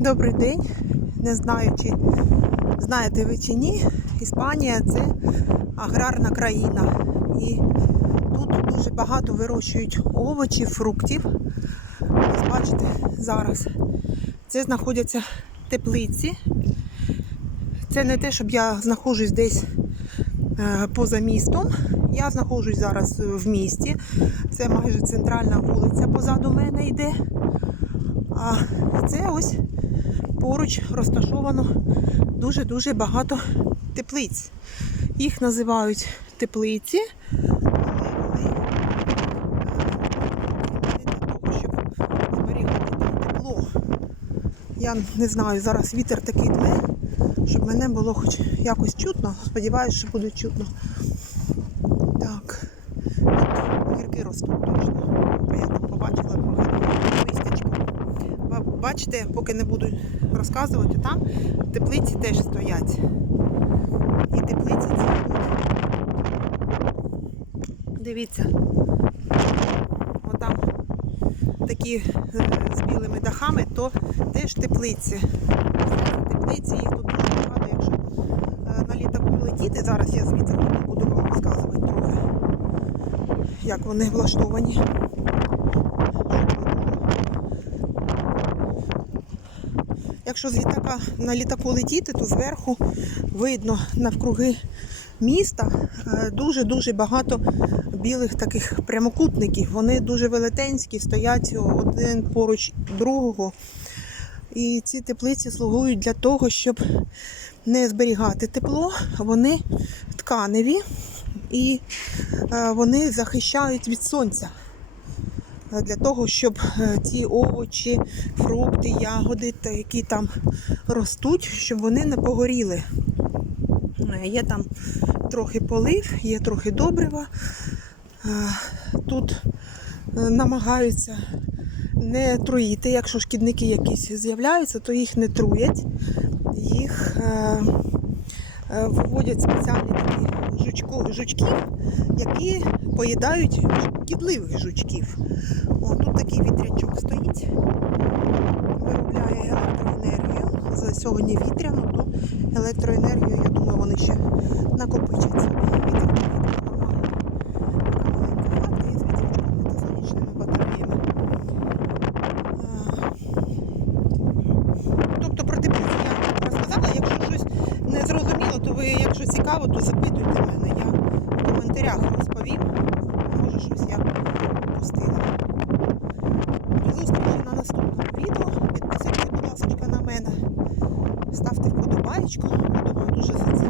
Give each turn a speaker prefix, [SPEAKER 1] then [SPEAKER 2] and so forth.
[SPEAKER 1] Добрий день. Не знаю, чи знаєте ви чи ні. Іспанія це аграрна країна. І тут дуже багато вирощують овочів, фруктів. Ось бачите, зараз. Це знаходяться теплиці. Це не те, щоб я знаходжусь десь е, поза містом. Я знаходжусь зараз в місті. Це майже центральна вулиця позаду мене йде. А це ось поруч розташовано дуже-дуже багато теплиць. Їх називають теплиці. Я не знаю, зараз вітер такий дме, щоб мене було хоч якось чутно. Сподіваюсь, що буде чутно. Так. Гірки ростуть точно. Я там побачила трохи Бачите, поки не буду розказувати, там теплиці теж стоять. І теплиці ці тут. Дивіться. Отам такі е, з білими дахами, то теж теплиці. Теплиці, їх тут дуже багато. Якщо е, на літаку летіти, зараз я звідси буду вам розказувати трохи, як вони влаштовані. Щоб ви було. Якщо з літака на літаку летіти, то зверху видно навкруги міста е, дуже-дуже багато білих таких прямокутників. Вони дуже велетенські, стоять один поруч другого. І ці теплиці слугують для того, щоб не зберігати тепло, вони тканеві і е, вони захищають від сонця. Е, Для того, щоб е, ці овочі, фрукти, ягоди, які там ростуть, щоб вони не погоріли. Е, Є там трохи полив, є трохи добрива. Тут намагаються не труїти. Якщо шкідники якісь з'являються, то їх не труять. Їх виводять спеціальні такі жучко, жучків, які поїдають шкідливих жучків. О, тут такий вітрячок стоїть, виробляє електроенергію. За сьогодні вітряно, то електроенергію, я думаю, вони ще накопичать собі. Вітер такий нормальний. Така маленька хатка із вітрячками та сонячними батареями. А, Тобто про теплицю я розказала. Якщо щось не зрозуміло, то ви, якщо цікаво, то запитуйте мене. Я в коментарях розповім. Може щось я пустила. До зустрічі на наступному відео. Підписуйтесь, будь ласка, на мене. Ставте вподобайку. Буду вам дуже за це